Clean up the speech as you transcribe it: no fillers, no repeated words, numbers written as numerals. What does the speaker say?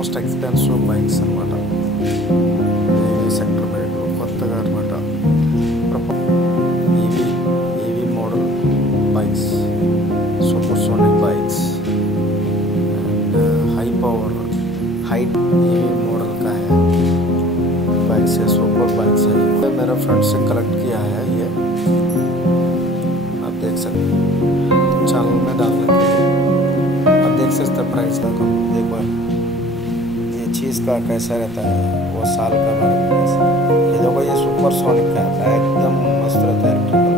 Most expensive bikes అనమాట. EV sector బైక్లు కొత్తగా అనమాట. EV model bikes, super sonic bikes and high power high EV model का है बाइक्स है, सुपर बाइक्स है. मेरा फ्रेंड से कलेक्ट किया है ये, आप देख सकते हैं. चैनल में डालने के लिए आप देख सकते हैं प्राइस का. एक बार ये चीज़ का कैसा रहता है, वो साल का बारे में कैसा. ये देखो, ये सुपर सोनिक का है, एकदम मस्त रहता है.